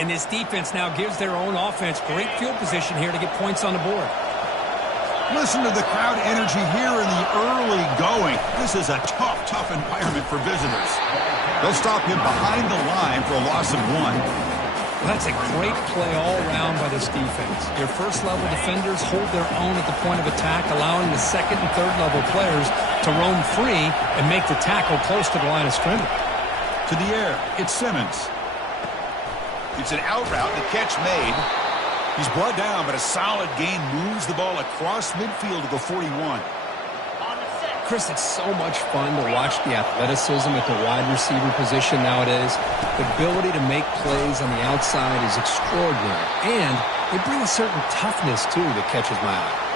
And this defense now gives their own offense great field position here to get points on the board. Listen to the crowd energy here in the early going. This is a tough environment for visitors. They'll stop him behind the line for a loss of 1. Well, that's a great play all around by this defense. Your first-level defenders hold their own at the point of attack, allowing the second and third-level players to roam free and make the tackle close to the line of scrimmage. To the air, it's Simmons. It's an out route, the catch made. He's brought down, but a solid gain moves the ball across midfield to the 41. Chris, it's so much fun to watch the athleticism at the wide receiver position nowadays. The ability to make plays on the outside is extraordinary, and they bring a certain toughness, too, that catches my eye.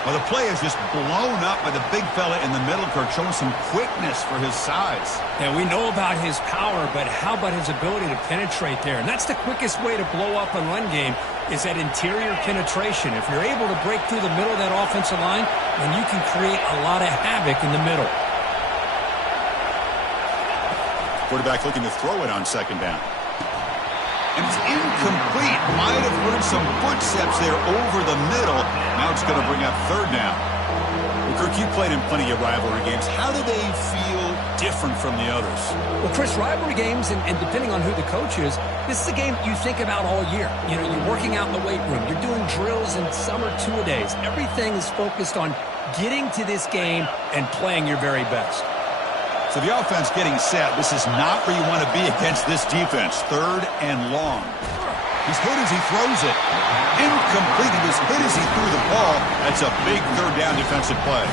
Well, the play is just blown up by the big fella in the middle, Kirk, showing some quickness for his size. Yeah, we know about his power, but how about his ability to penetrate there? And that's the quickest way to blow up a run game, is that interior penetration. If you're able to break through the middle of that offensive line, then you can create a lot of havoc in the middle. Quarterback looking to throw it on second down. And it's incomplete. Might have heard some footsteps there over the middle. Now it's going to bring up third down. Well, Kirk, you played in plenty of rivalry games. How do they feel different from the others? Well, Chris, rivalry games, and depending on who the coach is, this is a game you think about all year. You know, you're working out in the weight room. You're doing drills in summer two-a-days. Everything is focused on getting to this game and playing your very best. So the offense getting set. This is not where you want to be against this defense. Third and long. He's hit as he throws it. Incomplete. He was hit as he threw the ball. That's a big third down defensive play.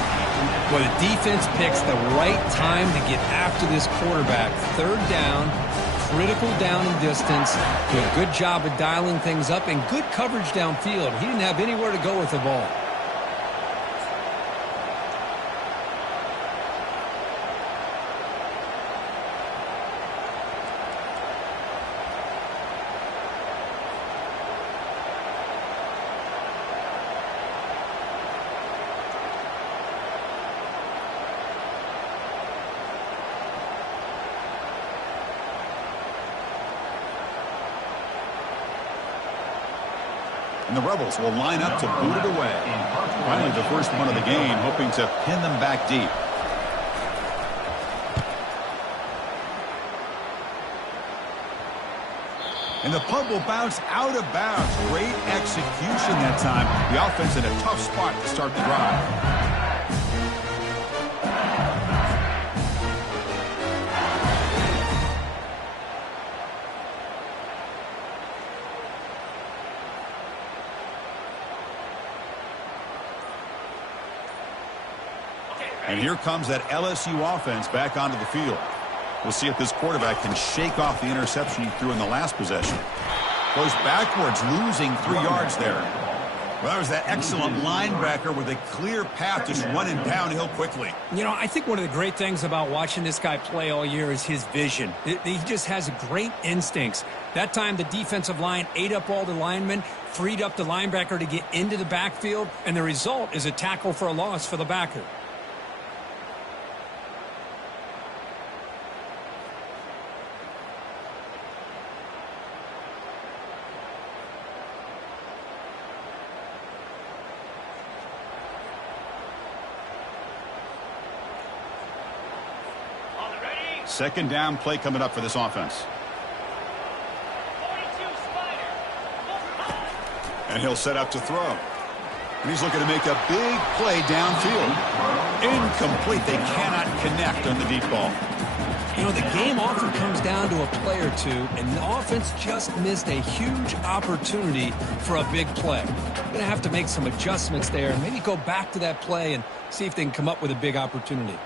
Well, the defense picks the right time to get after this quarterback. Third down, critical down and distance. Did a good job of dialing things up and good coverage downfield. He didn't have anywhere to go with the ball. And the Rebels will line up to boot it away. Finally, the first one of the game, hoping to pin them back deep. And the punt will bounce out of bounds. Great execution that time. The offense in a tough spot to start the drive. And here comes that LSU offense back onto the field. We'll see if this quarterback can shake off the interception he threw in the last possession. Goes backwards, losing 3 yards there. Well, that was that excellent linebacker with a clear path just running downhill quickly. You know, I think one of the great things about watching this guy play all year is his vision. He just has great instincts. That time, the defensive line ate up all the linemen, freed up the linebacker to get into the backfield, and the result is a tackle for a loss for the backer. Second down play coming up for this offense. And he'll set up to throw. And he's looking to make a big play downfield. Incomplete. They cannot connect on the deep ball. You know, the game often comes down to a play or two, and the offense just missed a huge opportunity for a big play. They're going to have to make some adjustments there and maybe go back to that play and see if they can come up with a big opportunity.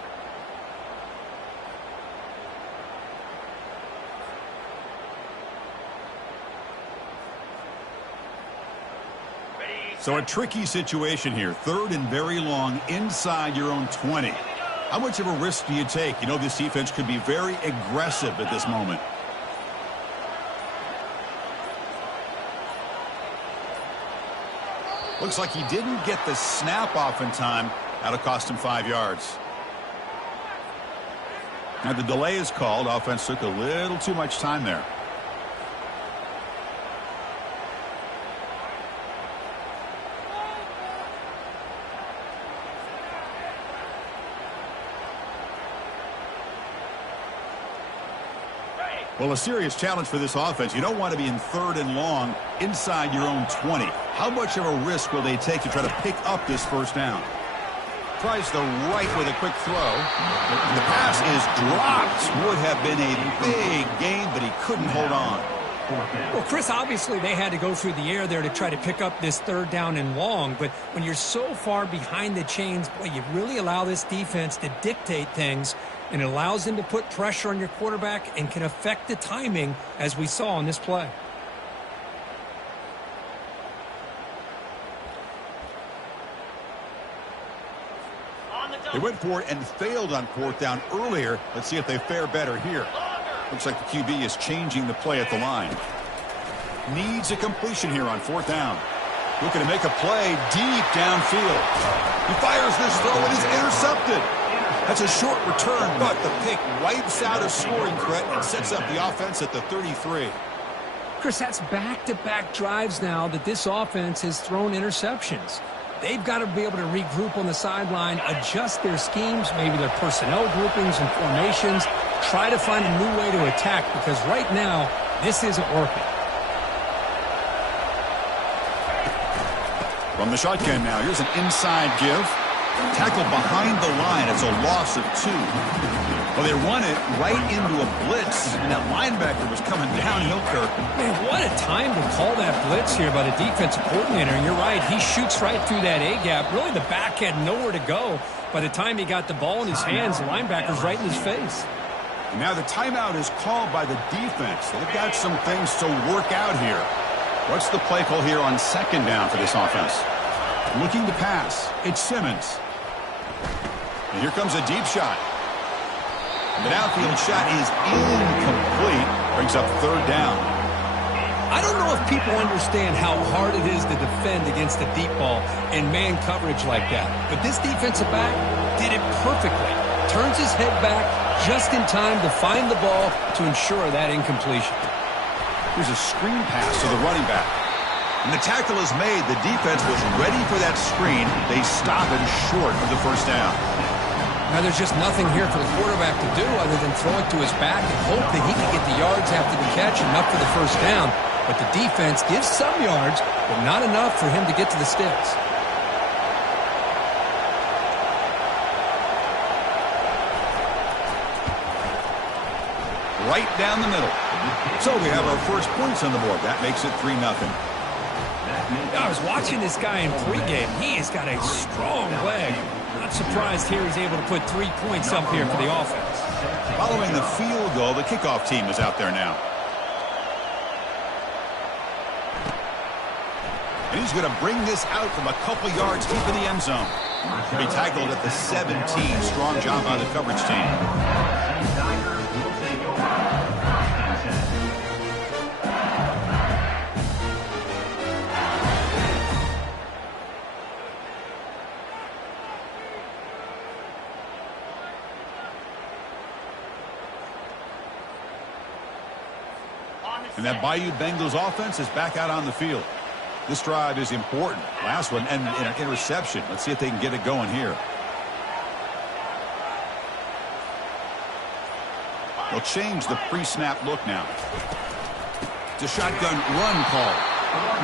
So a tricky situation here. Third and very long inside your own 20. How much of a risk do you take? You know, this defense could be very aggressive at this moment. Looks like he didn't get the snap off in time. That'll cost him 5 yards. Now the delay is called. Offense took a little too much time there. Well, a serious challenge for this offense. You don't want to be in 3rd and long inside your own 20. How much of a risk will they take to try to pick up this first down? Tries the right with a quick throw. The pass is dropped. Would have been a big gain, but he couldn't hold on. Well, Chris, obviously they had to go through the air there to try to pick up this 3rd down and long, but when you're so far behind the chains, boy, you really allow this defense to dictate things, and it allows them to put pressure on your quarterback and can affect the timing, as we saw on this play. They went for it and failed on 4th down earlier. Let's see if they fare better here. Looks like the QB is changing the play at the line. Needs a completion here on 4th down. Looking to make a play deep downfield. He fires this throw and is intercepted. That's a short return, but the pick wipes out a scoring threat and sets up the offense at the 33. Chris, that's back-to-back drives now that this offense has thrown interceptions. They've got to be able to regroup on the sideline, adjust their schemes, maybe their personnel groupings and formations, try to find a new way to attack, because right now, this isn't working. From the shotgun now, here's an inside give. Tackle behind the line. It's a loss of 2. Well, they run it right into a blitz, and that linebacker was coming downhill, Kirk. Man, what a time to call that blitz here by the defensive coordinator. And you're right, he shoots right through that A-gap. Really, the back had nowhere to go. By the time he got the ball in his hands, the linebacker's right in his face. And now the timeout is called by the defense. They've got some things to work out here. What's the play call here on 2nd down for this offense? Looking to pass. It's Simmons. And here comes a deep shot. The downfield shot is incomplete. Brings up 3rd down. I don't know if people understand how hard it is to defend against a deep ball and man coverage like that. But this defensive back did it perfectly. Turns his head back just in time to find the ball to ensure that incompletion. Here's a screen pass to the running back. And the tackle is made. The defense was ready for that screen. They stop it short of the first down. Now there's just nothing here for the quarterback to do other than throw it to his back and hope that he can get the yards after the catch, enough for the first down. But the defense gives some yards, but not enough for him to get to the sticks. Right down the middle. So we have our first points on the board. That makes it 3-0. I was watching this guy in pregame. He has got a strong leg. Not surprised here he's able to put 3 points up here for the offense. Following the field goal, the kickoff team is out there now. And he's going to bring this out from a couple yards deep in the end zone. He'll be tackled at the 17. Strong job by the coverage team. And that Bayou Bengals offense is back out on the field. This drive is important. Last one, and an interception. Let's see if they can get it going here. They'll change the pre-snap look now. It's a shotgun run call.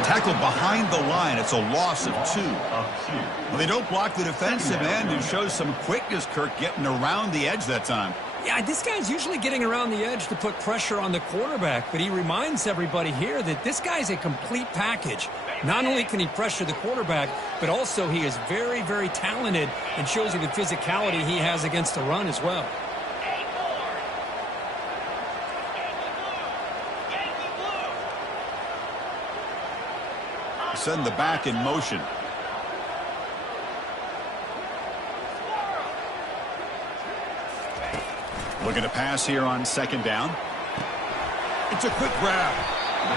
Tackled behind the line. It's a loss of 2. Well, they don't block the defensive end and shows some quickness, Kirk, getting around the edge that time. Yeah, this guy's usually getting around the edge to put pressure on the quarterback, but he reminds everybody here that this guy's a complete package. Not only can he pressure the quarterback, but also he is very, very talented and shows you the physicality he has against the run as well. Send the back in motion. Looking to pass here on 2nd down. It's a quick grab.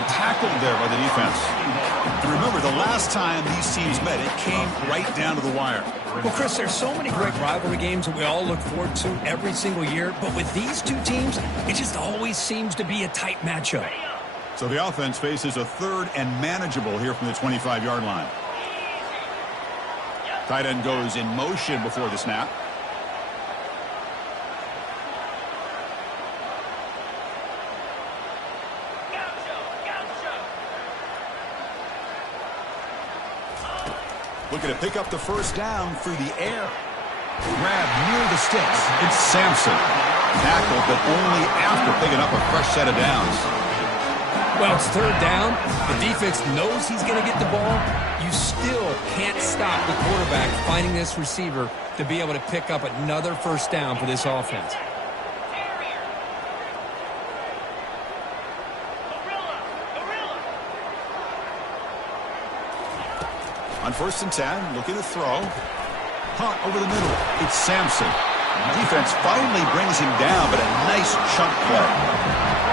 Tackled there by the defense. And remember, the last time these teams met, it came right down to the wire. Well, Chris, there's so many great rivalry games that we all look forward to every single year. But with these two teams, it just always seems to be a tight matchup. So the offense faces a 3rd and manageable here from the 25-yard line. Tight end goes in motion before the snap. Looking to pick up the first down through the air. Grab near the sticks. It's Sampson. Tackled, but only after picking up a fresh set of downs. Well, it's third down. The defense knows he's going to get the ball. You still can't stop the quarterback finding this receiver to be able to pick up another first down for this offense. On 1st and 10, looking to throw. Punt over the middle. It's Sampson. Defense finally brings him down, but a nice chunk play.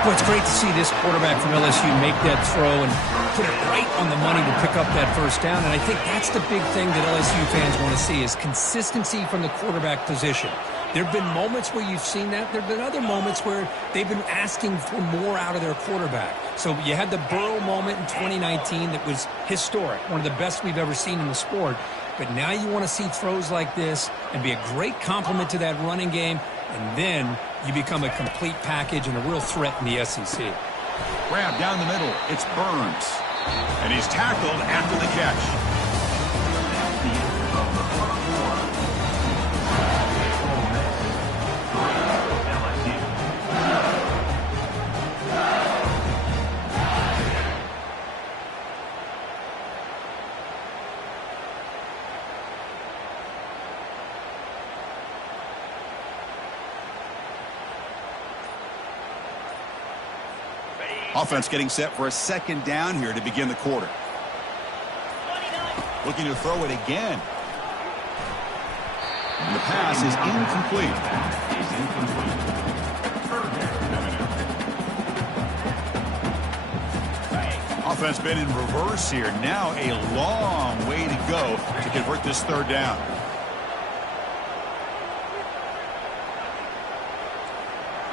Well, it's great to see this quarterback from LSU make that throw and put it right on the money to pick up that first down. And I think that's the big thing that LSU fans want to see is consistency from the quarterback position. There have been moments where you've seen that. There have been other moments where they've been asking for more out of their quarterback. So you had the Burrow moment in 2019 that was historic, one of the best we've ever seen in the sport. But now you want to see throws like this and be a great complement to that running game, and then you become a complete package and a real threat in the SEC. Grab down the middle. It's Burns. And he's tackled after the catch. Offense getting set for a second down here to begin the quarter. Looking to throw it again. And the pass is incomplete. Offense been in reverse here. Now a long way to go to convert this third down.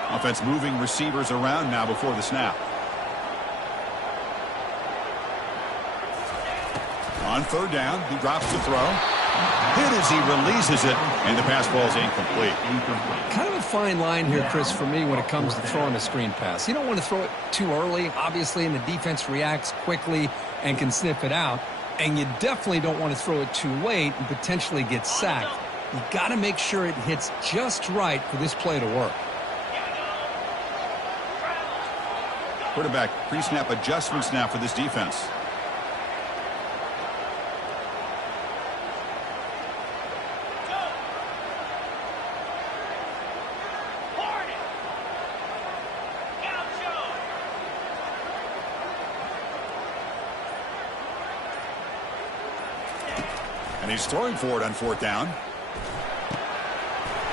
Offense moving receivers around now before the snap. On third down, he drops the throw. Hit as he releases it, and the pass ball is incomplete. Kind of a fine line here, Chris, for me when it comes to throwing a screen pass. You don't want to throw it too early, obviously, and the defense reacts quickly and can sniff it out. And you definitely don't want to throw it too late and potentially get sacked. You got to make sure it hits just right for this play to work. Quarterback pre-snap adjustments now for this defense. And he's throwing for it on fourth down.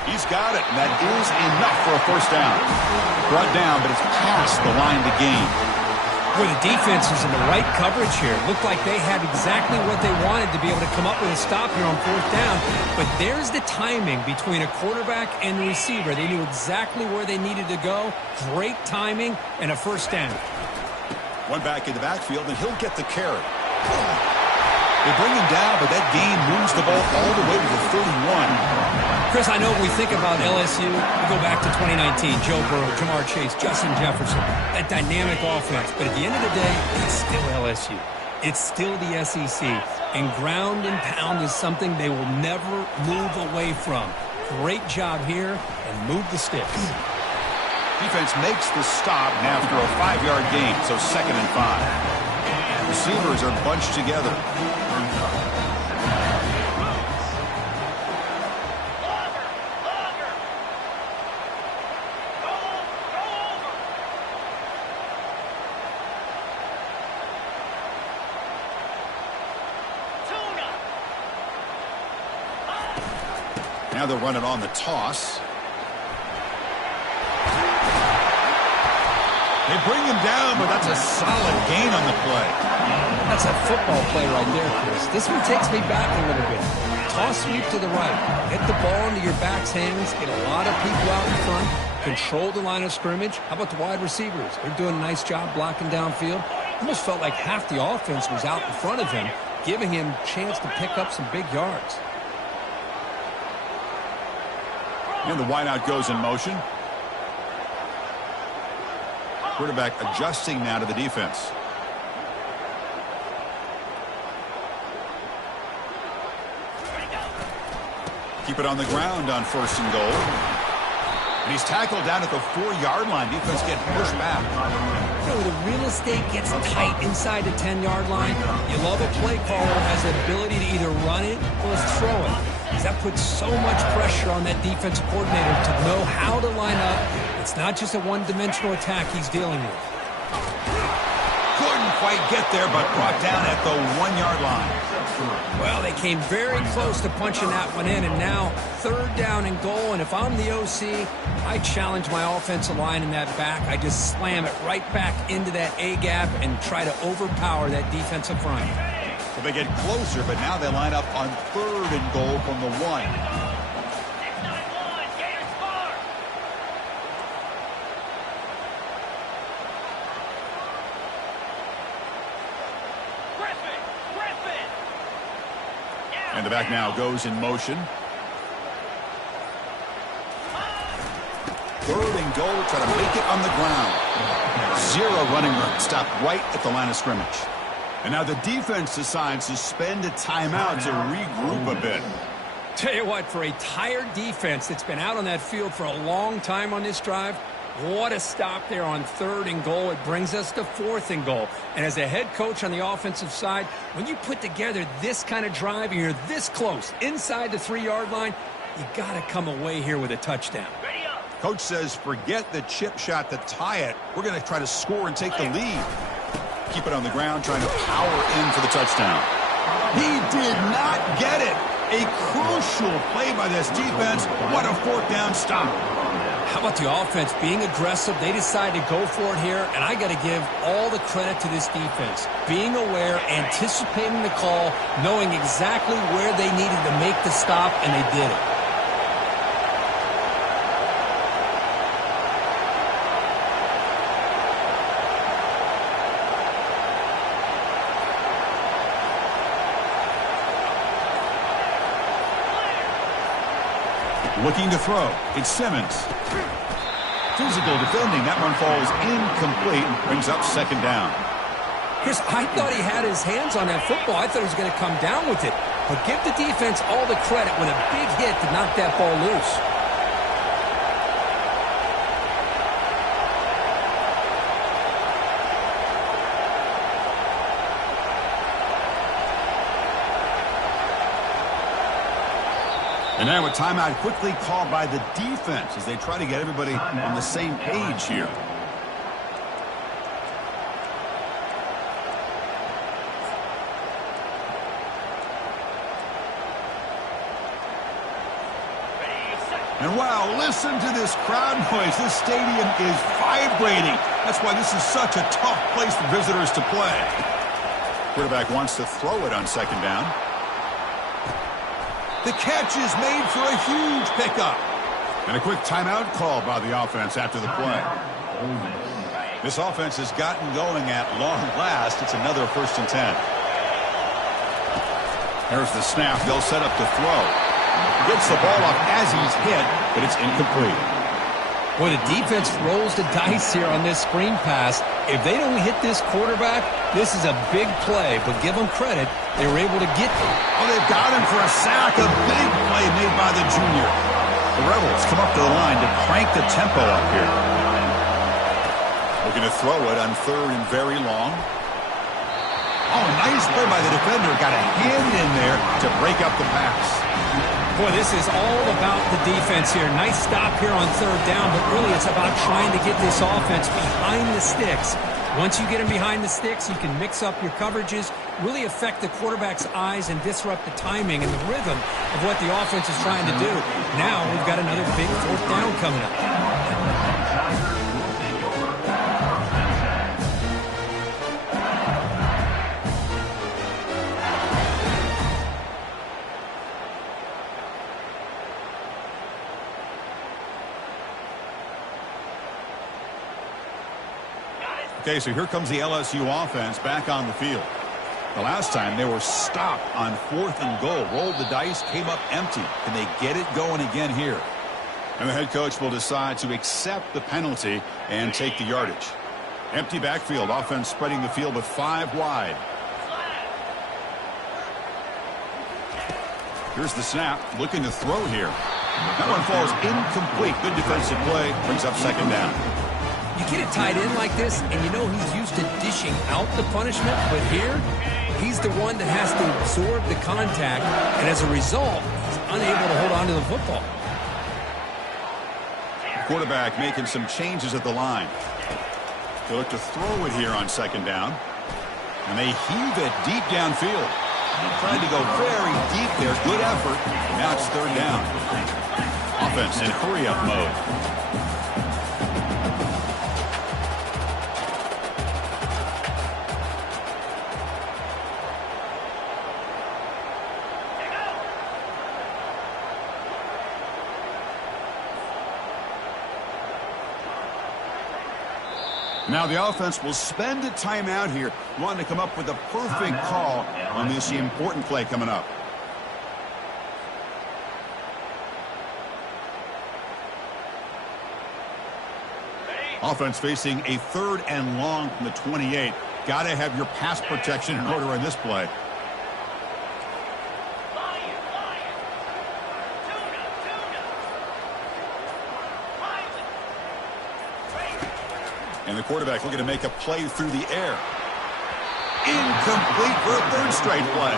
He's got it, and that is enough for a first down. Brought down, but it's past the line to gain. Boy, the defense is in the right coverage here. Looked like they had exactly what they wanted to be able to come up with a stop here on fourth down. But there's the timing between a quarterback and the receiver. They knew exactly where they needed to go. Great timing and a first down. One back in the backfield, and he'll get the carry. They bring him down, but that gain moves the ball all the way to the 31. Chris, I know when we think about LSU, we go back to 2019, Joe Burrow, Jamar Chase, Justin Jefferson, that dynamic offense. But at the end of the day, it's still LSU. It's still the SEC. And ground and pound is something they will never move away from. Great job here, and move the sticks. Defense makes the stop after a 5-yard gain, so 2nd and 5. Receivers are bunched together. Now they're running on the toss. They bring him down, but that's a solid gain on the play. That's a football play right there, Chris. This one takes me back a little bit. Toss sweep to the right. Get the ball into your back's hands. Get a lot of people out in front. Control the line of scrimmage. How about the wide receivers? They're doing a nice job blocking downfield. Almost felt like half the offense was out in front of him, giving him a chance to pick up some big yards. And the wideout goes in motion. Quarterback adjusting now to the defense. Keep it on the ground on 1st and goal. And he's tackled down at the 4-yard line. Defense getting pushed back. You know, the real estate gets tight inside the 10-yard line. You love a play caller who has the ability to either run it or throw it. Because that puts so much pressure on that defensive coordinator to know how to line up. It's not just a one-dimensional attack he's dealing with. Couldn't quite get there, but brought down at the 1-yard line. Well, they came very close to punching that one in, and now 3rd down and goal. And if I'm the OC, I challenge my offensive line in that back. I just slam it right back into that A-gap and try to overpower that defensive front. Well, they get closer, but now they line up on 3rd and goal from the 1. And the back now goes in motion. 3rd and goal, try to make it on the ground. 0 running room, stop right at the line of scrimmage. And now the defense decides to spend a timeout to regroup a bit. Tell you what, for a tired defense that's been out on that field for a long time on this drive, what a stop there on 3rd and goal. It brings us to 4th and goal. And as a head coach on the offensive side, when you put together this kind of drive and you're this close inside the 3-yard line, you got to come away here with a touchdown. Coach says forget the chip shot to tie it. We're going to try to score and take the lead. Keep it on the ground, trying to power in for the touchdown. He did not get it. A crucial play by this defense. What a 4th down stop. How about the offense being aggressive? They decide to go for it here, and I got to give all the credit to this defense. Being aware, anticipating the call, knowing exactly where they needed to make the stop, and they did it. Looking to throw. It's Simmons. Physical defending. That one falls incomplete. Brings up 2nd down. Chris, I thought he had his hands on that football. I thought he was going to come down with it. But give the defense all the credit with a big hit to knock that ball loose. And now a timeout quickly called by the defense as they try to get everybody on the same page here. And wow, listen to this crowd noise. This stadium is vibrating. That's why this is such a tough place for visitors to play. Quarterback wants to throw it on 2nd down. The catch is made for a huge pickup. And a quick timeout call by the offense after the play. This offense has gotten going at long last. It's another 1st and 10. There's the snap. They'll set up to throw. Gets the ball up as he's hit, but it's incomplete. Boy, the defense rolls the dice here on this screen pass. If they don't hit this quarterback, this is a big play. But give them credit, they were able to get them. Oh, they've got him for a sack. A big play made by the junior. The Rebels come up to the line to crank the tempo up here. Looking to throw it on 3rd and very long. Oh, nice play by the defender. Got a hand in there to break up the pass. Boy, this is all about the defense here. Nice stop here on 3rd down, but really it's about trying to get this offense behind the sticks. Once you get them behind the sticks, you can mix up your coverages, really affect the quarterback's eyes and disrupt the timing and the rhythm of what the offense is trying to do. Now we've got another big 4th down coming up. Okay, so here comes the LSU offense back on the field. The last time they were stopped on 4th and goal. Rolled the dice, came up empty. Can they get it going again here? And the head coach will decide to accept the penalty and take the yardage. Empty backfield. Offense spreading the field with 5 wide. Here's the snap. Looking to throw here. That one falls incomplete. Good defensive play. Brings up second down. You get it tied in like this, and you know he's used to dishing out the punishment, but here, he's the one that has to absorb the contact, and as a result, he's unable to hold on to the football. Quarterback making some changes at the line. They look to throw it here on second down. And they heave it deep downfield. Tried to go very deep there. Good effort. Now it's third down. Offense in hurry-up mode. Now the offense will spend a timeout here, wanting to come up with a perfect call on this important play coming up. Offense facing a 3rd and long from the 28. Got to have your pass protection in order in this play. And the quarterback looking to make a play through the air. Incomplete for a 3rd straight play.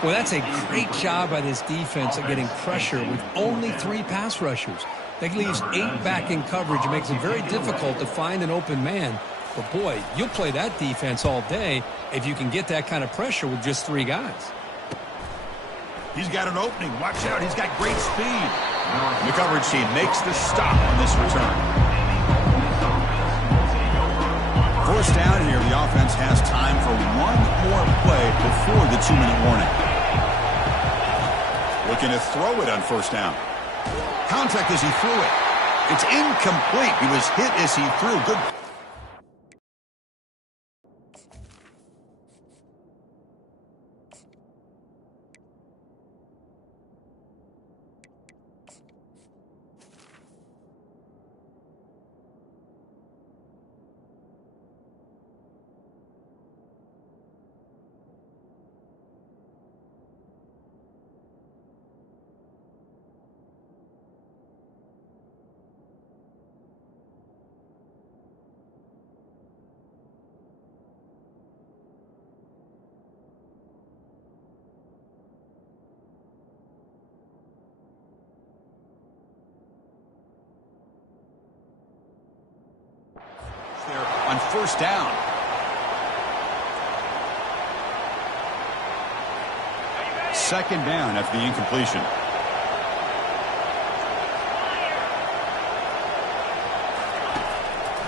Well, that's a great job by this defense at getting pressure with only 3 pass rushers. That leaves 8 back in coverage. It makes it very difficult to find an open man. But, boy, you'll play that defense all day if you can get that kind of pressure with just 3 guys. He's got an opening. Watch out. He's got great speed. The coverage team makes the stop on this return. 4th down here. The offense has time for one more play before the 2-minute warning. Looking to throw it on 1st down. Contact as he threw it. It's incomplete. He was hit as he threw. Good. There on 1st down. Second down after the incompletion.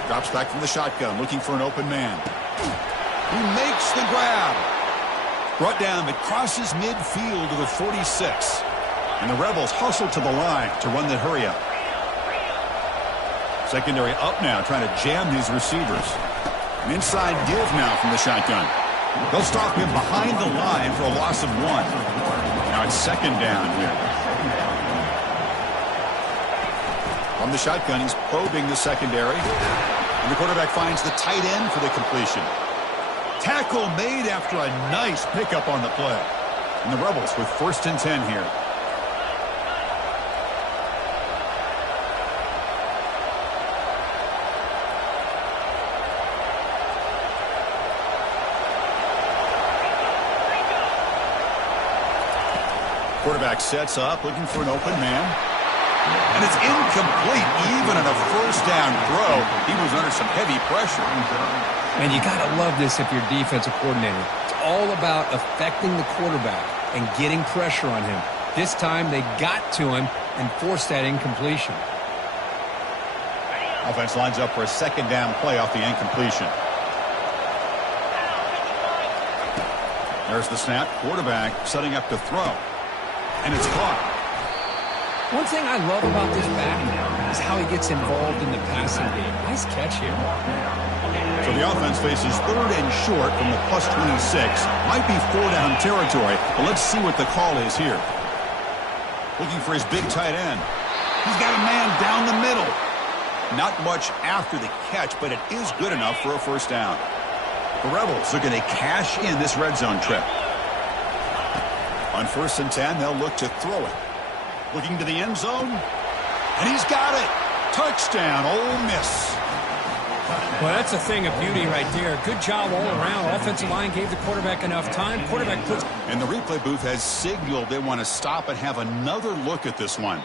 Drops back from the shotgun, looking for an open man. He makes the grab. Brought down, but crosses midfield to the 46. And the Rebels hustle to the line to run the hurry-up. Secondary up now, trying to jam these receivers. An inside give now from the shotgun. They'll stop him behind the line for a loss of 1. Now it's second down here. From the shotgun, he's probing the secondary. And the quarterback finds the tight end for the completion. Tackle made after a nice pickup on the play. And the Rebels with 1st and 10 here. Quarterback sets up, looking for an open man. And it's incomplete, even on a 1st down throw. He was under some heavy pressure. And you got to love this if you're defensive coordinator. It's all about affecting the quarterback and getting pressure on him. This time they got to him and forced that incompletion. Offense lines up for a second down play off the incompletion. There's the snap. Quarterback setting up to throw. And it's caught. One thing I love about this back is how he gets involved in the passing game. Nice catch here. So the offense faces 3rd and short from the +26. Might be 4-down territory, but let's see what the call is here. Looking for his big tight end. He's got a man down the middle. Not much after the catch, but it is good enough for a 1st down. The Rebels are going to cash in this red zone trip. On 1st and 10, they'll look to throw it. Looking to the end zone. And he's got it. Touchdown, Ole Miss. Well, that's a thing of beauty right there. Good job all around. Offensive line gave the quarterback enough time. Quarterback puts... And the replay booth has signaled they want to stop and have another look at this one.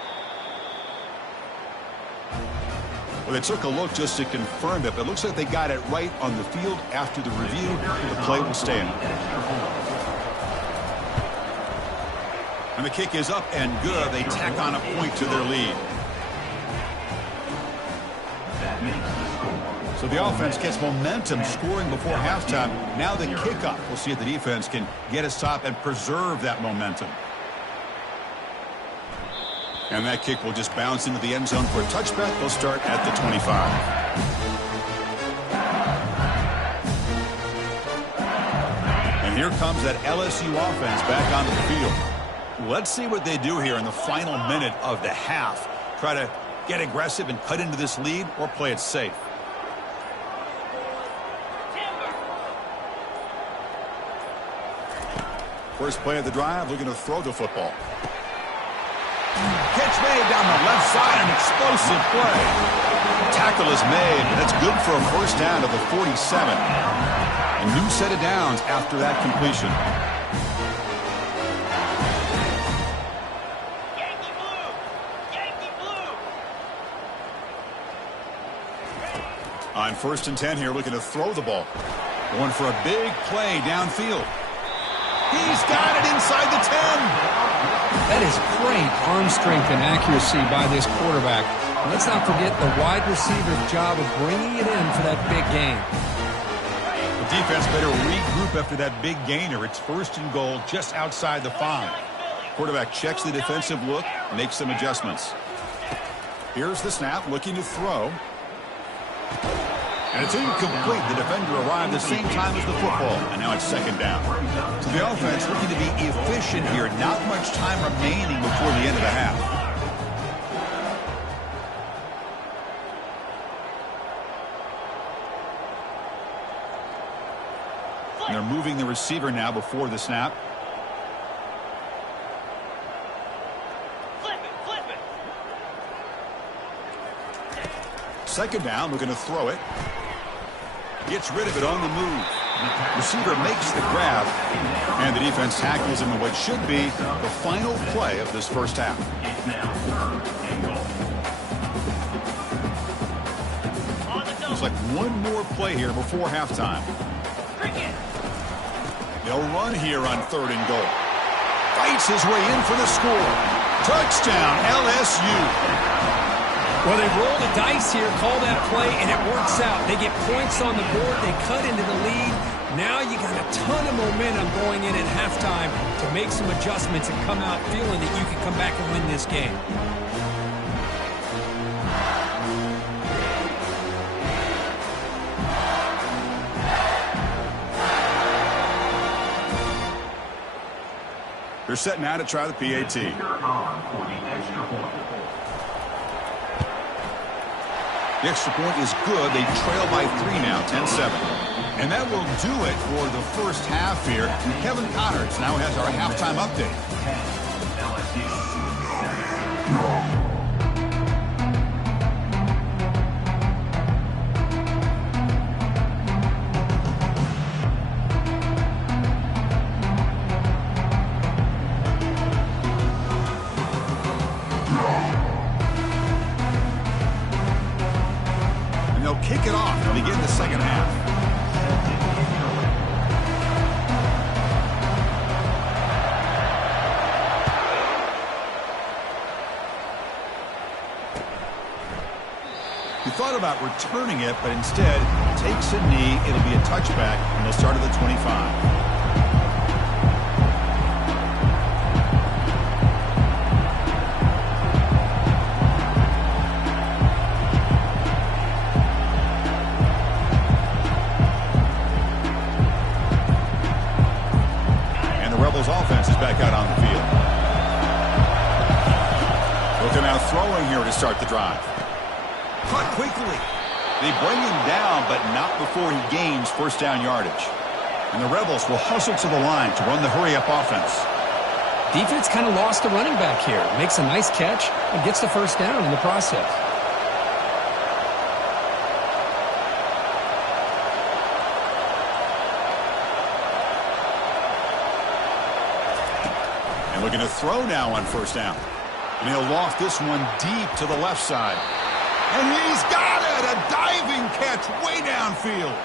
Well, they took a look just to confirm it, but it looks like they got it right on the field after the review. The play will stand. And the kick is up and good. They tack on a point to their lead. So the offense gets momentum scoring before halftime. Now the kickoff. We'll see if the defense can get a stop and preserve that momentum. And that kick will just bounce into the end zone for a touchback. They'll start at the 25. And here comes that LSU offense back onto the field. Let's see what they do here in the final minute of the half. Try to get aggressive and cut into this lead or play it safe. First play of the drive, looking to throw the football. Catch made down the left side, an explosive play. Tackle is made. That's good for a first down to the 47. A new set of downs after that completion. Yankee blue! Yankee blue! On 1st and 10 here, looking to throw the ball. Going for a big play downfield. He's got it inside the 10. That is great arm strength and accuracy by this quarterback. Let's not forget the wide receiver's job of bringing it in for that big gain. The defense better regroup after that big gainer. It's 1st and goal just outside the 5. Quarterback checks the defensive look, makes some adjustments. Here's the snap, looking to throw. And it's incomplete. The defender arrived the same time as the football. And now it's 2nd down. So the offense looking to be efficient here. Not much time remaining before the end of the half. And they're moving the receiver now before the snap. Flip it! 2nd down, looking to throw it. Gets rid of it on the move. Receiver makes the grab. And the defense tackles him in what should be the final play of this first half. Looks like one more play here before halftime. They'll run here on 3rd and goal. Fights his way in for the score. Touchdown, LSU. Well, they roll the dice here, call that play, and it works out. They get points on the board. They cut into the lead. Now you got a ton of momentum going in at halftime to make some adjustments and come out feeling that you can come back and win this game. They're set now to try the PAT. The extra point is good. They trail by 3 now, 10-7. And that will do it for the first half here. Kevin Connerts now has our halftime update. Kick it off to begin the second half. He thought about returning it, but instead takes a knee. It'll be a touchback, and they'll start at the 25. Offense is back out on the field. Looking out throwing here to start the drive. Caught quickly. They bring him down, but not before he gains first down yardage. And the Rebels will hustle to the line to run the hurry-up offense. Defense kind of lost the running back here. Makes a nice catch and gets the first down in the process. And looking to throw now on first down. And he'll loft this one deep to the left side. And he's got it! A diving catch way downfield.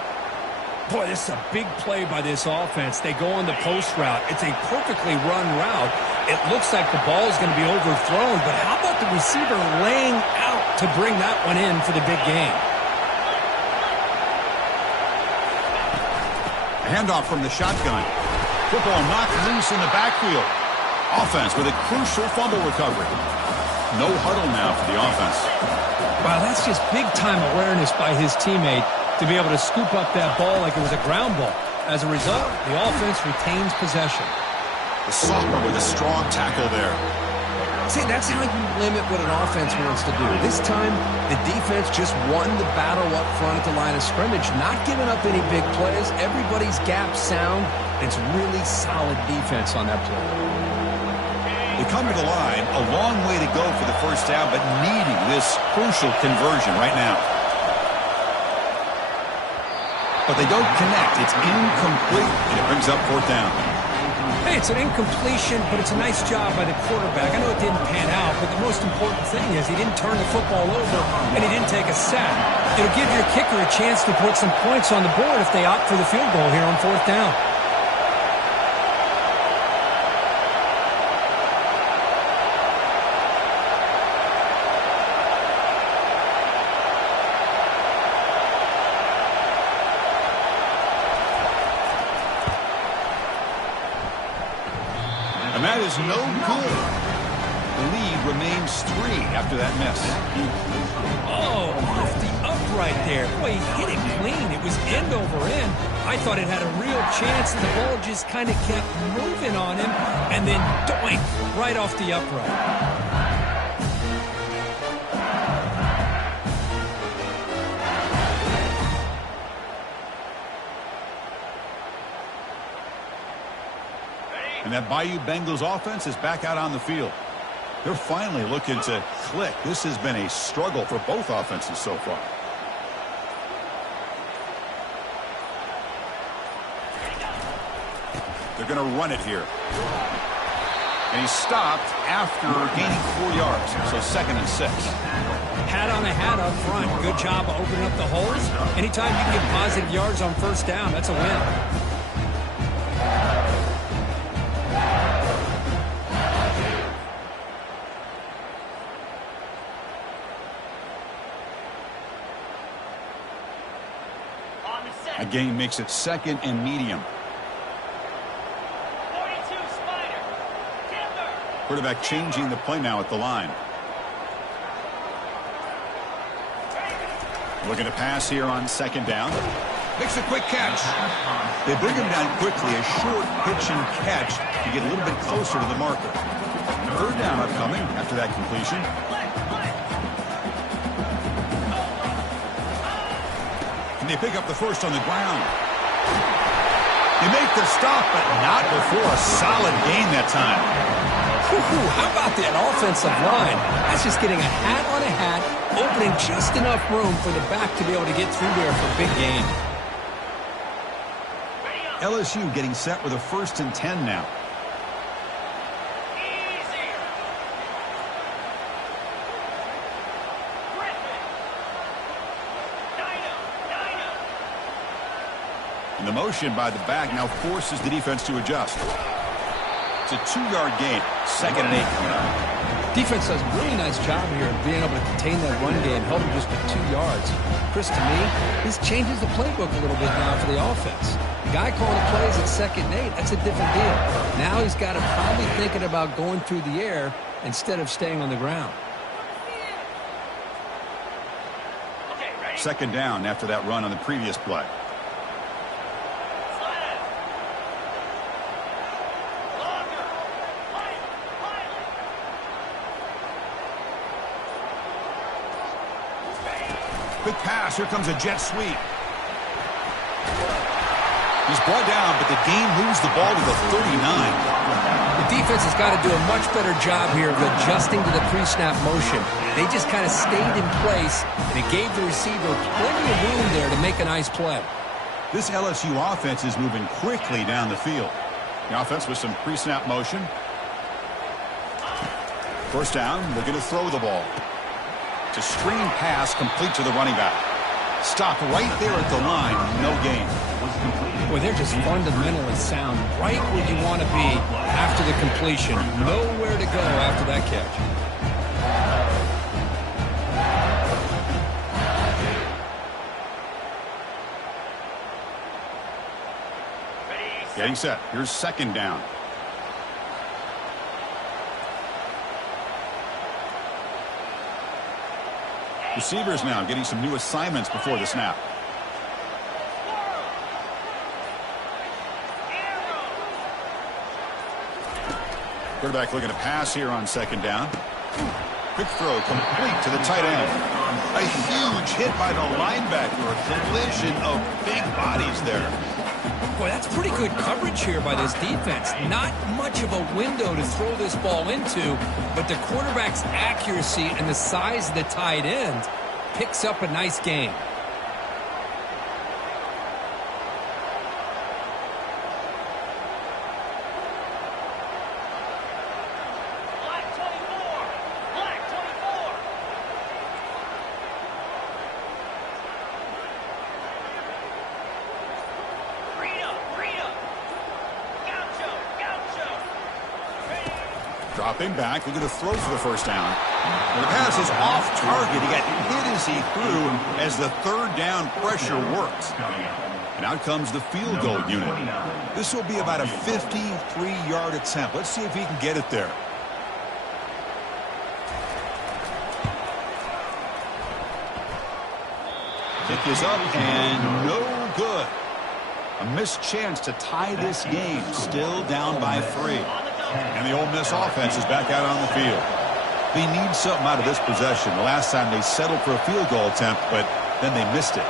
Boy, this is a big play by this offense. They go on the post route. It's a perfectly run route. It looks like the ball is going to be overthrown, but how about the receiver laying out to bring that one in for the big game? A handoff from the shotgun. Football knocked loose in the backfield. Offense with a crucial fumble recovery. No huddle now for the offense. Wow, that's just big-time awareness by his teammate to be able to scoop up that ball like it was a ground ball. As a result, the offense retains possession. The sophomore with a strong tackle there. See, that's how you limit what an offense wants to do. This time, the defense just won the battle up front at the line of scrimmage, not giving up any big plays. Everybody's gap sound. It's really solid defense on that play. They come to the line, a long way to go for the first down, but needing this crucial conversion right now. But they don't connect. It's incomplete, and it brings up fourth down. Hey, it's an incompletion, but it's a nice job by the quarterback. I know it didn't pan out, but the most important thing is he didn't turn the football over, and he didn't take a sack. It'll give your kicker a chance to put some points on the board if they opt for the field goal here on fourth down. And that is no good. The lead remains 3 after that miss. Oh, off the upright there. Boy, he hit it clean. It was end over end. I thought it had a real chance, and the ball just kind of kept moving on him, and then doink, right off the upright. And that Bayou Bengals offense is back out on the field. They're finally looking to click. This has been a struggle for both offenses so far. They're going to run it here. And he stopped after gaining 4 yards. So 2nd and 6. Hat on a hat up front. Good job of opening up the holes. Anytime you can get positive yards on first down, that's a win. A gain makes it 2nd and medium. 42, Spider. Timber. Quarterback changing the play now at the line. Looking to pass here on 2nd down. Makes a quick catch. They bring him down quickly. A short pitch and catch to get a little bit closer to the marker. 3rd down upcoming after that completion. And they pick up the first on the ground. They make the stop, but not before a solid gain that time. How about that offensive line? That's just getting a hat on a hat, opening just enough room for the back to be able to get through there for a big gain. LSU getting set with a 1st and 10 now. Easy. Griffin. Dino. And the motion by the back now forces the defense to adjust. It's a 2-yard gain. 2nd and 8. Defense does a really nice job here of being able to contain that run game, held him just with 2 yards. Chris, to me, this changes the playbook a little bit now for the offense. The guy calling the plays at 2nd and 8, that's a different deal. Now he's got to probably thinking about going through the air instead of staying on the ground. Okay, ready? 2nd down after that run on the previous play. Quick pass. Here comes a jet sweep. He's brought down, but the game moves the ball to the 39. The defense has got to do a much better job here of adjusting to the pre-snap motion. They just kind of stayed in place, and it gave the receiver plenty of room there to make a nice play. This LSU offense is moving quickly down the field. The offense with some pre-snap motion. First down, looking to throw the ball. It's a screen pass complete to the running back. Stopped right there at the line, no gain. Well, they're just fundamentally sound, right where you want to be after the completion. Nowhere to go after that catch. Getting set. Here's second down. Receivers now getting some new assignments before the snap. Quarterback looking to pass here on second down. Quick throw complete to the tight end. A huge hit by the linebacker. A collision of big bodies there. Boy, that's pretty good coverage here by this defense. Not much of a window to throw this ball into, but the quarterback's accuracy and the size of the tight end picks up a nice gain. Dropping back, looking to throw for the first down. The pass is off target. He got hit as he threw as the third down pressure works. And out comes the field goal unit. This will be about a 53-yard attempt. Let's see if he can get it there. Kick is up and no good. A missed chance to tie this game. Still down by 3. And the Ole Miss offense is back out on the field. They need something out of this possession. The last time they settled for a field goal attempt, but then they missed it.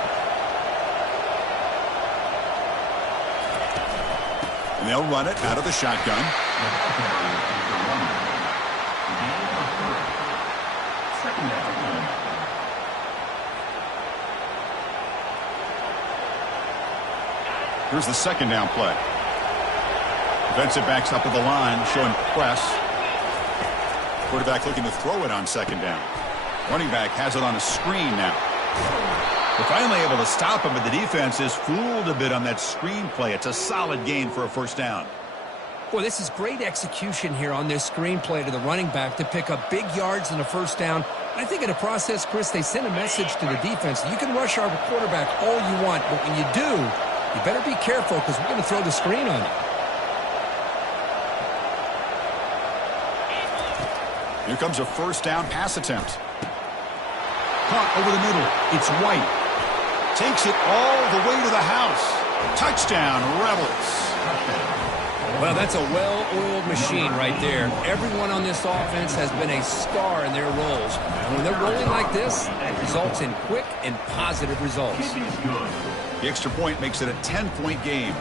And they'll run it out of the shotgun. Here's the second down play. Defensive backs up at the line, showing press. Quarterback looking to throw it on second down. Running back has it on a screen now. They're finally able to stop him, but the defense is fooled a bit on that screen play. It's a solid gain for a first down. Boy, this is great execution here on this screen play to the running back to pick up big yards in the first down. I think in the process, Chris, they send a message to the defense. You can rush our quarterback all you want, but when you do, you better be careful because we're going to throw the screen on you. Here comes a first down pass attempt. Caught over the middle. It's White. Takes it all the way to the house. Touchdown, Rebels. Well, that's a well-oiled machine right there. Everyone on this offense has been a star in their roles. And when they're rolling like this, it results in quick and positive results. The extra point makes it a 10-point game.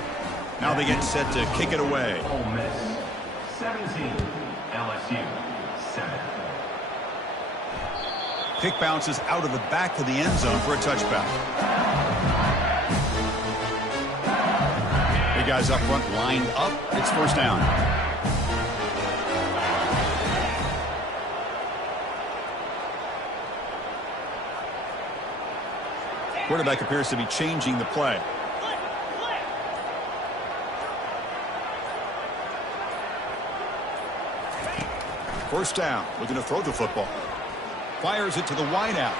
Now they get set to kick it away. Ole Miss 17, LSU 7. Kick bounces out of the back of the end zone for a touchback. Big guys up front lined up. It's first down. Quarterback appears to be changing the play. First down, looking to throw the football. Fires it to the wideout.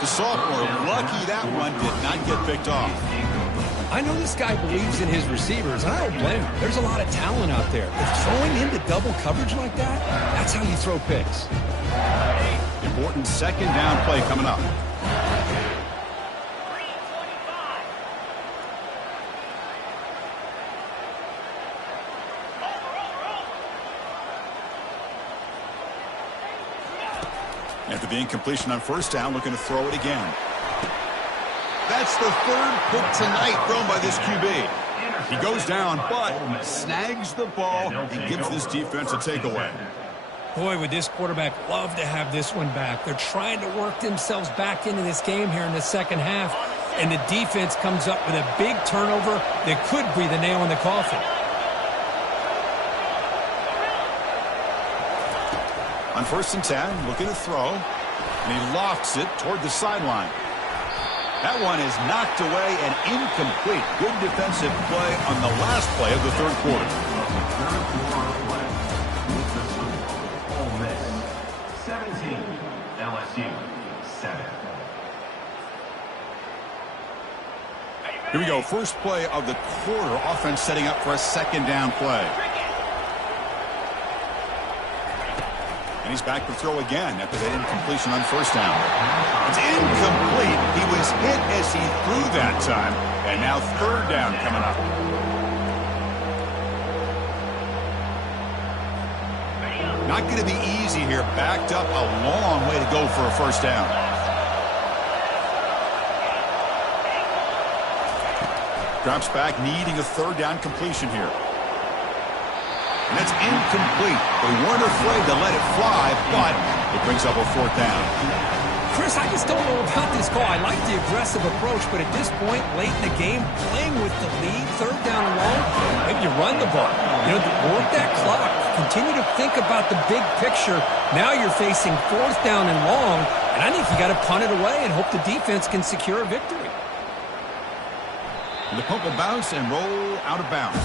The sophomore, lucky that run did not get picked off. I know this guy believes in his receivers, and I don't blame him. There's a lot of talent out there. But throwing into double coverage like that, that's how you throw picks. Important second down play coming up. After the incompletion on first down, looking to throw it again. That's the third pick tonight thrown by this QB. He goes down, but snags the ball and gives this defense a takeaway. Boy, would this quarterback love to have this one back. They're trying to work themselves back into this game here in the second half, and the defense comes up with a big turnover that could be the nail in the coffin. On 1st and 10, looking to throw, and he lofts it toward the sideline. That one is knocked away and incomplete. Good defensive play on the last play of the third quarter. Ole Miss 17, LSU 7. Here we go. First play of the quarter. Offense setting up for a second down play. And he's back to throw again after that incompletion on 1st down. It's incomplete. He was hit as he threw that time. And now 3rd down coming up. Not going to be easy here. Backed up a long way to go for a 1st down. Drops back, needing a 3rd down completion here. And that's incomplete. They weren't afraid to let it fly, but it brings up a 4th down. Chris, I just don't know about this call. I like the aggressive approach, but at this point, late in the game, playing with the lead, 3rd down and long, maybe you run the ball. You know, work that clock. Continue to think about the big picture. Now you're facing 4th down and long, and I think you got to punt it away and hope the defense can secure a victory. And the pump will bounce and roll out of bounds.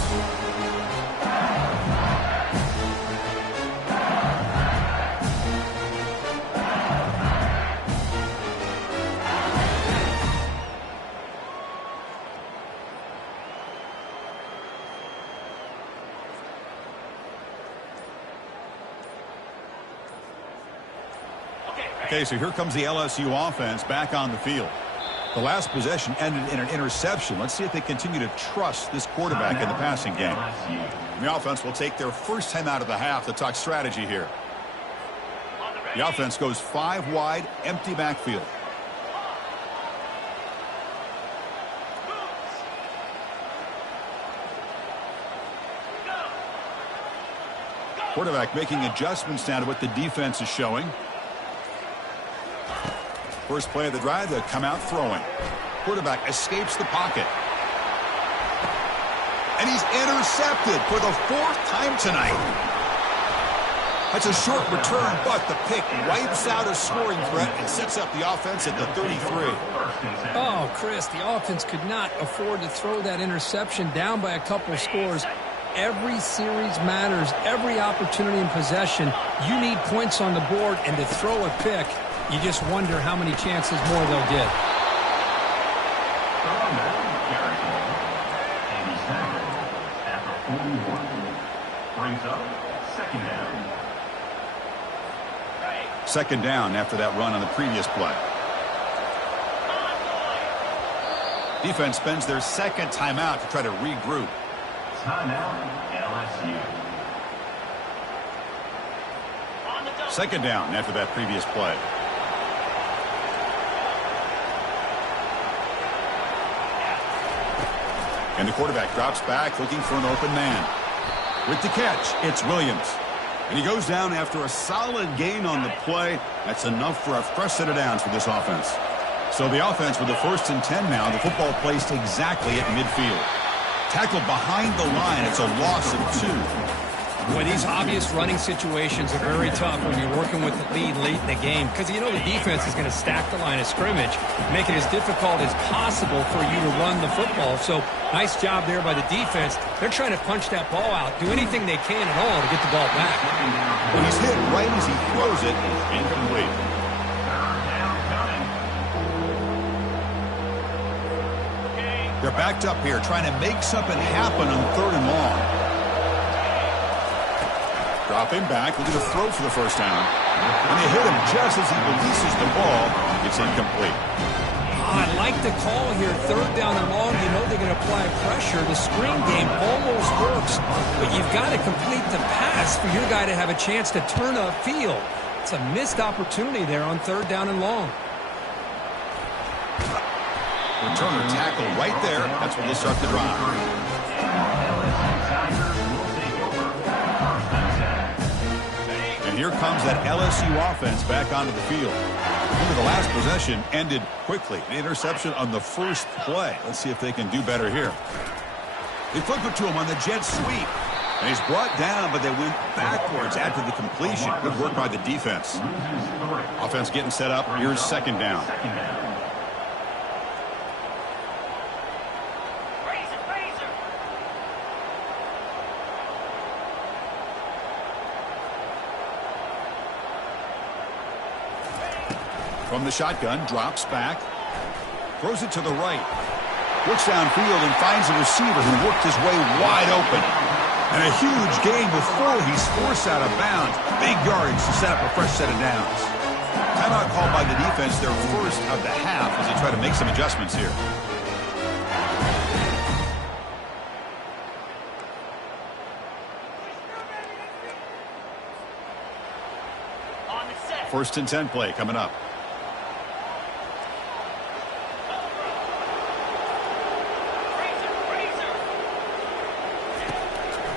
Okay, so here comes the LSU offense back on the field. The last possession ended in an interception. Let's see if they continue to trust this quarterback in the passing game. And the offense will take their first time out of the half to talk strategy here. The offense goes 5 wide, empty backfield. Quarterback making adjustments now to what the defense is showing. First play of the drive, they'll come out throwing. Quarterback escapes the pocket. And he's intercepted for the 4th time tonight. That's a short return, but the pick wipes out a scoring threat and sets up the offense at the 33. Oh, Chris, the offense could not afford to throw that interception down by a couple scores. Every series matters. Every opportunity in possession, you need points on the board, and to throw a pick, you just wonder how many chances more they'll get. Brings up 2nd down. Second down after that run on the previous play. Defense spends their 2nd timeout to try to regroup. Timeout, LSU. 2nd down after that previous play. And the quarterback drops back looking for an open man. With the catch, it's Williams. And he goes down after a solid gain on the play. That's enough for a fresh set of downs for this offense. So the offense with the 1st and 10 now. The football placed exactly at midfield. Tackled behind the line. It's a loss of 2. Boy, these obvious running situations are very tough when you're working with the lead late in the game because you know the defense is going to stack the line of scrimmage, make it as difficult as possible for you to run the football. So nice job there by the defense. They're trying to punch that ball out, do anything they can at all to get the ball back. When he's hit right as he throws it, incomplete. They're backed up here trying to make something happen on 3rd and long. Dropping back, looking to throw for the 1st down. When they hit him just as he releases the ball, it's incomplete. I like the call here. 3rd down and long, you know they're going to apply pressure. The screen game almost works, but you've got to complete the pass for your guy to have a chance to turn upfield. It's a missed opportunity there on 3rd down and long. Returner tackle right there. That's when they start the drive. here comes that LSU offense back onto the field. Remember, the last possession ended quickly. An interception on the first play. Let's see if they can do better here. They flip it to him on the jet sweep. And he's brought down, but they went backwards after the completion. Good work by the defense. Offense getting set up. Here's second down. From the shotgun, drops back, throws it to the right, looks downfield and finds a receiver who worked his way wide open. And a huge gain before he's forced out of bounds. Big yardage to set up a fresh set of downs. Timeout called by the defense, their first of the half, as they try to make some adjustments here. First and 10 play coming up.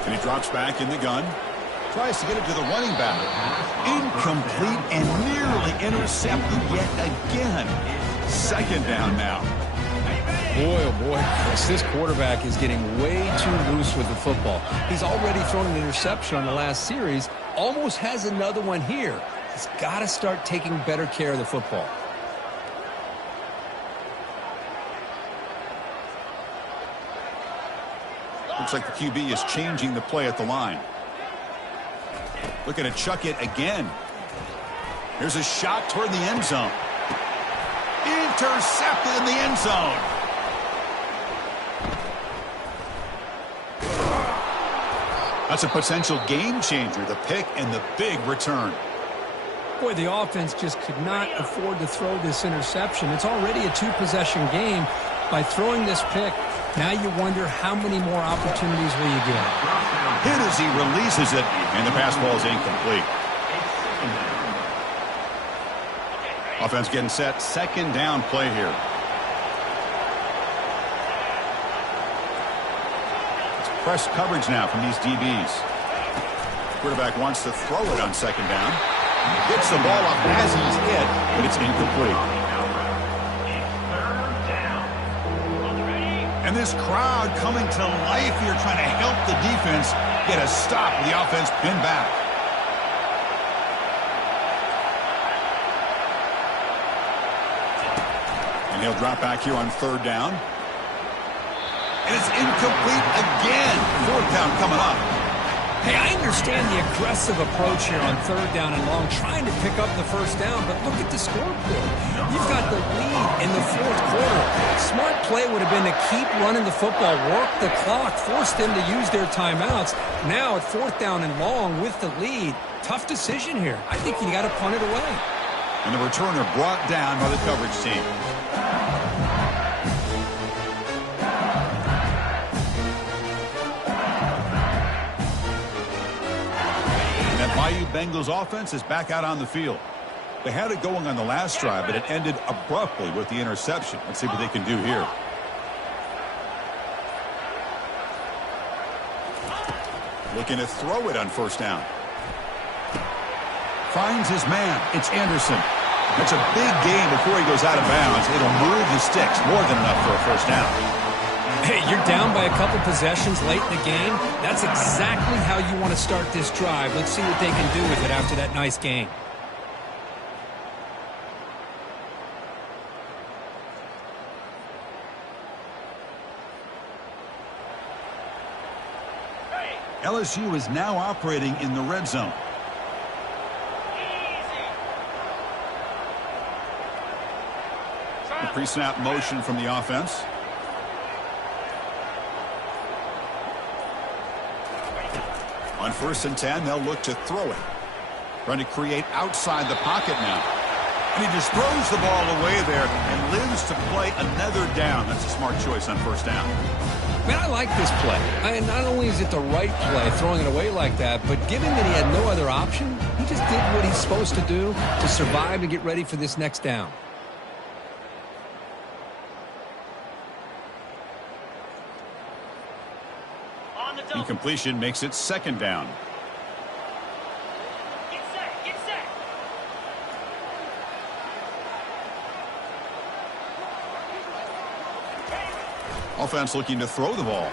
And he drops back in the gun. Tries to get it to the running back. Incomplete and nearly intercepted yet again. Second down now. Boy, oh boy, Chris, this quarterback is getting way too loose with the football. He's already thrown an interception on the last series. Almost has another one here. He's got to start taking better care of the football. Looks like the QB is changing the play at the line. Looking to chuck it again. Here's a shot toward the end zone. Intercepted in the end zone. That's a potential game changer, the pick and the big return. Boy, the offense just could not afford to throw this interception. It's already a two-possession game. By throwing this pick, now you wonder how many more opportunities will you get. Hit as he releases it, and the pass ball is incomplete. Offense getting set. Second down play here. It's press coverage now from these DBs. Quarterback wants to throw it on second down. Gets the ball up as he's hit, but it's incomplete. And this crowd coming to life here, trying to help the defense get a stop with the offense pinned back. And he'll drop back here on third down. And it's incomplete again. Fourth down coming up. Hey, I understand the aggressive approach here on third down and long, trying to pick up the first down, but look at the scoreboard. You've got the lead in the fourth quarter. Smart play would have been to keep running the football, work the clock, force them to use their timeouts. Now at fourth down and long with the lead, tough decision here. I think you got to punt it away. And the returner brought down by the coverage team. Bayou Bengals offense is back out on the field. They had it going on the last drive, but it ended abruptly with the interception. Let's see what they can do here. Looking to throw it on first down. Finds his man. It's Anderson. That's a big gain before he goes out of bounds. It'll move the sticks, more than enough for a first down. Hey, you're down by a couple possessions late in the game. That's exactly how you want to start this drive. Let's see what they can do with it after that nice game. LSU is now operating in the red zone. The pre-snap motion from the offense. On first and 10, they'll look to throw it. Trying to create outside the pocket now. And he just throws the ball away there and lives to play another down. That's a smart choice on first down. Man, I like this play. Not only is it the right play, throwing it away like that, but given that he had no other option, he just did what he's supposed to do to survive and get ready for this next down. Incompletion makes it second down. Offense looking to throw the ball.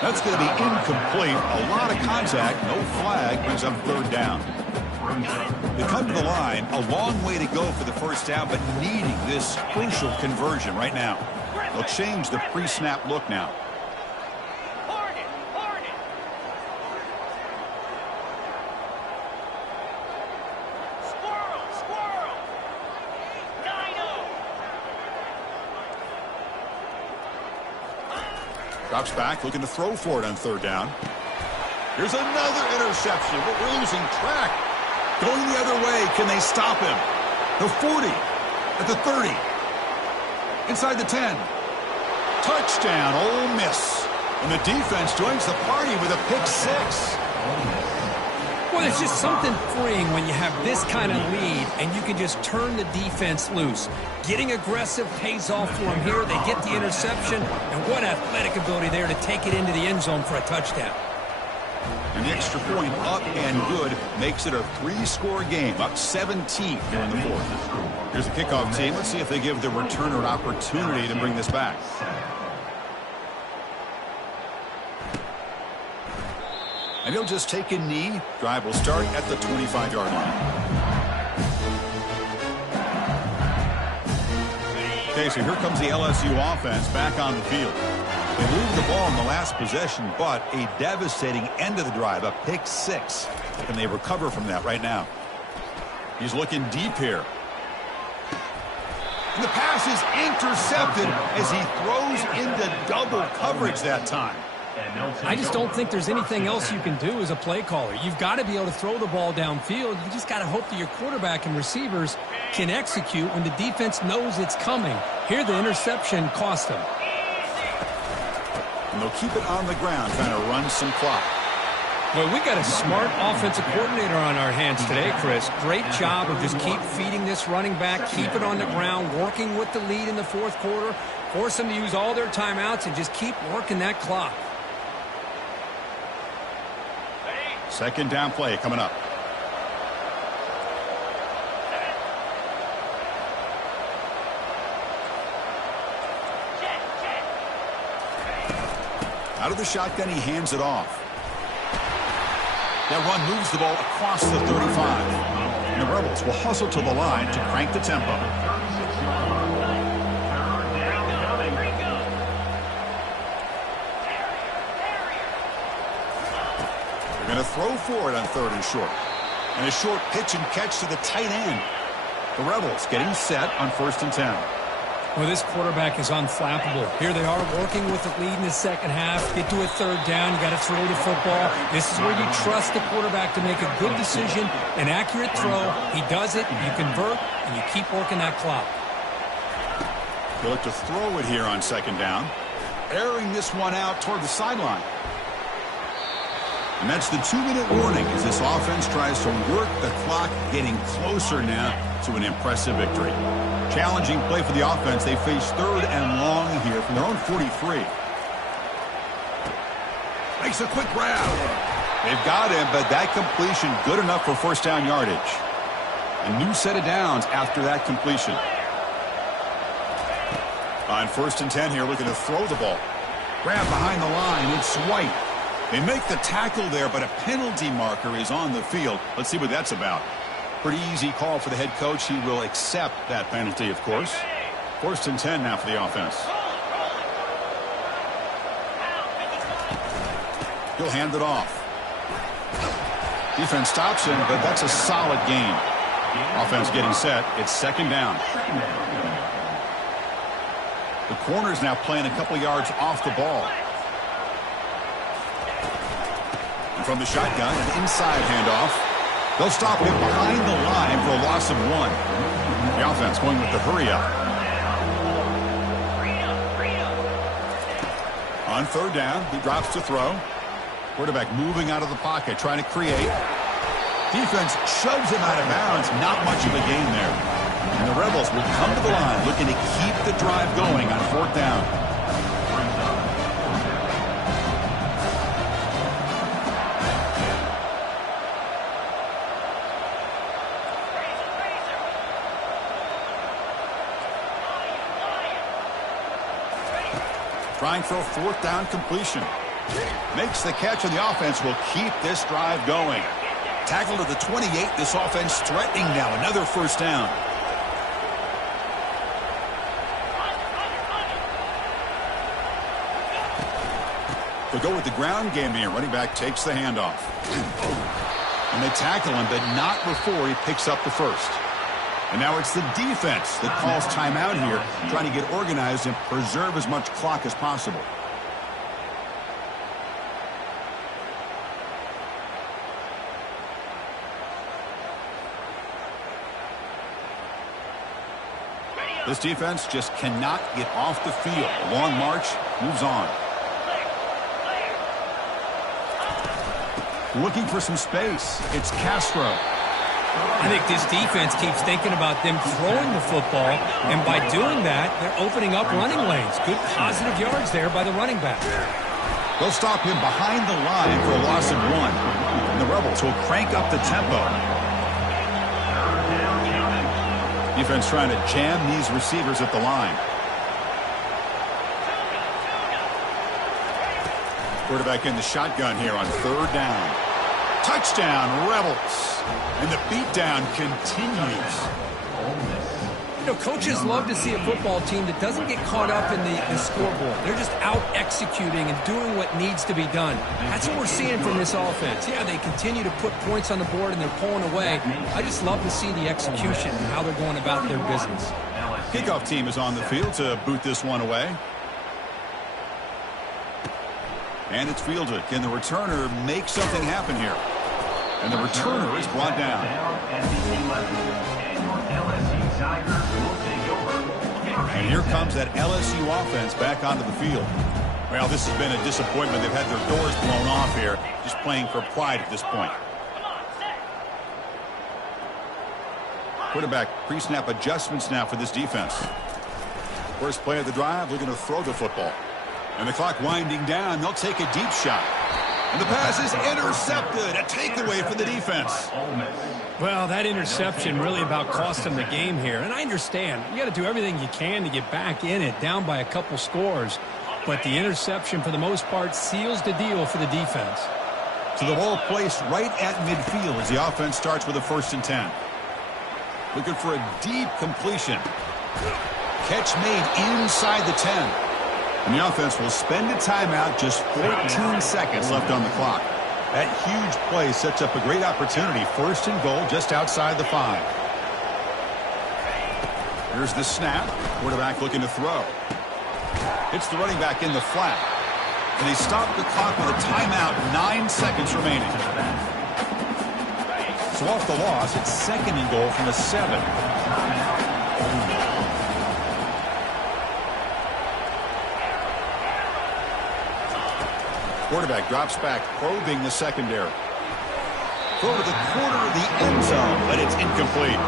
That's going to be incomplete. A lot of contact. No flag. Brings up third down. They come to the line. A long way to go for the first down, but needing this crucial conversion right now. They'll change the pre-snap look now. Drops back, looking to throw for it on third down. Here's another interception, but we're losing track. Going the other way, can they stop him? The 40, at the 30, inside the 10. Touchdown, Ole Miss. And the defense joins the party with a pick six. Well, there's just something freeing when you have this kind of lead and you can just turn the defense loose. Getting aggressive pays off for them here. They get the interception, and what athletic ability there to take it into the end zone for a touchdown. And the extra point up and good makes it a three-score game, up 17 here in the fourth. Here's the kickoff team. Let's see if they give the returner an opportunity to bring this back. And he'll just take a knee. Drive will start at the 25-yard line. Okay, so here comes the LSU offense back on the field. They moved the ball in the last possession, but a devastating end of the drive, a pick six. Can they recover from that right now? He's looking deep here. And the pass is intercepted as he throws into double coverage that time. I just don't think there's anything else you can do as a play caller. You've got to be able to throw the ball downfield. You just got to hope that your quarterback and receivers can execute when the defense knows it's coming. Here, the interception cost them. And they'll keep it on the ground, trying to run some clock. Well, we got a smart offensive coordinator on our hands today, Chris. Great job of just keep feeding this running back, keep it on the ground, working with the lead in the fourth quarter, force them to use all their timeouts, and just keep working that clock. Second down play coming up. Out of the shotgun, he hands it off. That run moves the ball across the 35. And the Rebels will hustle to the line to crank the tempo. They're going to throw for it on third and short. And a short pitch and catch to the tight end. The Rebels getting set on 1st and 10. Well, this quarterback is unflappable. Here they are working with the lead in the second half. Get to a third down. You got to throw the football. This is where you trust the quarterback to make a good decision, an accurate throw. He does it, you convert, and you keep working that clock. They look to throw it here on second down. Airing this one out toward the sideline. And that's the 2-minute warning as this offense tries to work the clock, getting closer now to an impressive victory. Challenging play for the offense. They face third and long here from their own 43. Makes a quick grab. They've got him, but that completion good enough for first down yardage. A new set of downs after that completion. On 1st and 10 here, looking to throw the ball. Grab behind the line. It's White. They make the tackle there, but a penalty marker is on the field. Let's see what that's about. Pretty easy call for the head coach. He will accept that penalty, of course. 1st and 10 now for the offense. He'll hand it off. Defense stops him, but that's a solid gain. Offense getting set. It's second down. The corner's now playing a couple yards off the ball. And from the shotgun, an inside handoff. They'll stop him behind the line for a loss of 1. The offense going with the hurry up. On third down, he drops to throw. Quarterback moving out of the pocket, trying to create. Defense shoves him out of bounds. Not much of a gain there. And the Rebels will come to the line looking to keep the drive going on 4th down. trying for a fourth down completion. Makes the catch, and the offense will keep this drive going. Tackle to the 28. This offense threatening now. Another first down. They'll go with the ground game here. Running back takes the handoff. And they tackle him, but not before he picks up the first. And now it's the defense that calls timeout here, trying to get organized and preserve as much clock as possible. This defense just cannot get off the field. A long march, moves on. Looking for some space. It's Castro. I think this defense keeps thinking about them throwing the football, and by doing that, they're opening up running lanes. Good positive yards there by the running back. They'll stop him behind the line for a loss of 1. And the Rebels will crank up the tempo. Defense trying to jam these receivers at the line. Quarterback in the shotgun here on third down. Touchdown, Rebels. And the beatdown continues. You know, coaches love to see a football team that doesn't get caught up in the scoreboard. They're just out executing and doing what needs to be done. That's what we're seeing from this offense. Yeah, they continue to put points on the board and they're pulling away. I just love to see the execution and how they're going about their business. Kickoff team is on the field to boot this one away. And it's fielded. Can the returner make something happen here? And the returner is brought down. And here comes that LSU offense back onto the field. Well, this has been a disappointment. They've had their doors blown off here, just playing for pride at this point. Quarterback pre-snap adjustments now for this defense. First play of the drive, looking to throw the football. And the clock winding down, they'll take a deep shot. And the pass is intercepted. A takeaway for the defense. Well, that interception really about cost them the game here. And I understand. You got to do everything you can to get back in it, down by a couple scores. But the interception, for the most part, seals the deal for the defense. So the ball placed right at midfield as the offense starts with a 1st and 10. Looking for a deep completion. Catch made inside the 10. And the offense will spend a timeout, just 14 seconds left on the clock. That huge play sets up a great opportunity. 1st and goal just outside the 5. Here's the snap. Quarterback looking to throw. Hits the running back in the flat. And they stop the clock with a timeout, 9 seconds remaining. So off the loss, it's 2nd and goal from the 7. Quarterback drops back, probing the secondary. Throw to the corner of the end zone, but it's incomplete.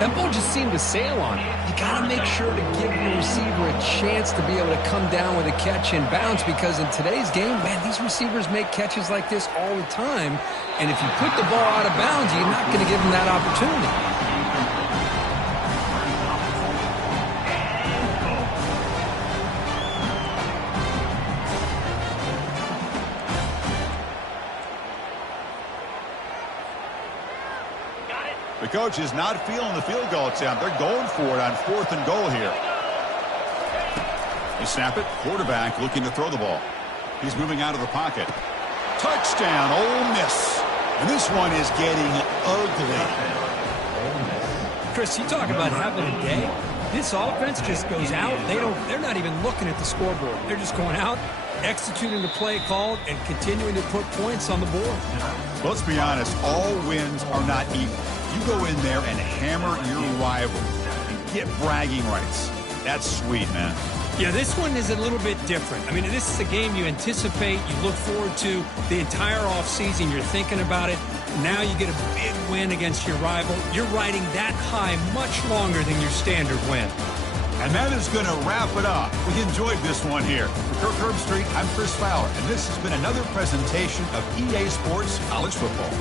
That ball just seemed to sail on it. You got to make sure to give your receiver a chance to be able to come down with a catch and bounce, because in today's game, man, these receivers make catches like this all the time. And if you put the ball out of bounds, you're not going to give them that opportunity. The coach is not feeling the field goal attempt. They're going for it on 4th and goal here. They snap it. Quarterback looking to throw the ball. He's moving out of the pocket. Touchdown, Ole Miss. And this one is getting ugly. Chris, you talk about having a day. This offense just goes out. They're not even looking at the scoreboard. They're just going out, executing the play called, and continuing to put points on the board. Let's be honest, all wins are not equal. You go in there and hammer your rival and get bragging rights. That's sweet, man. Yeah, this one is a little bit different. I mean, this is a game you anticipate, you look forward to the entire offseason. You're thinking about it. Now you get a big win against your rival. You're riding that high much longer than your standard win. And that is going to wrap it up. We enjoyed this one here. For Kirk Herbstreit, I'm Chris Fowler, and this has been another presentation of EA Sports College Football.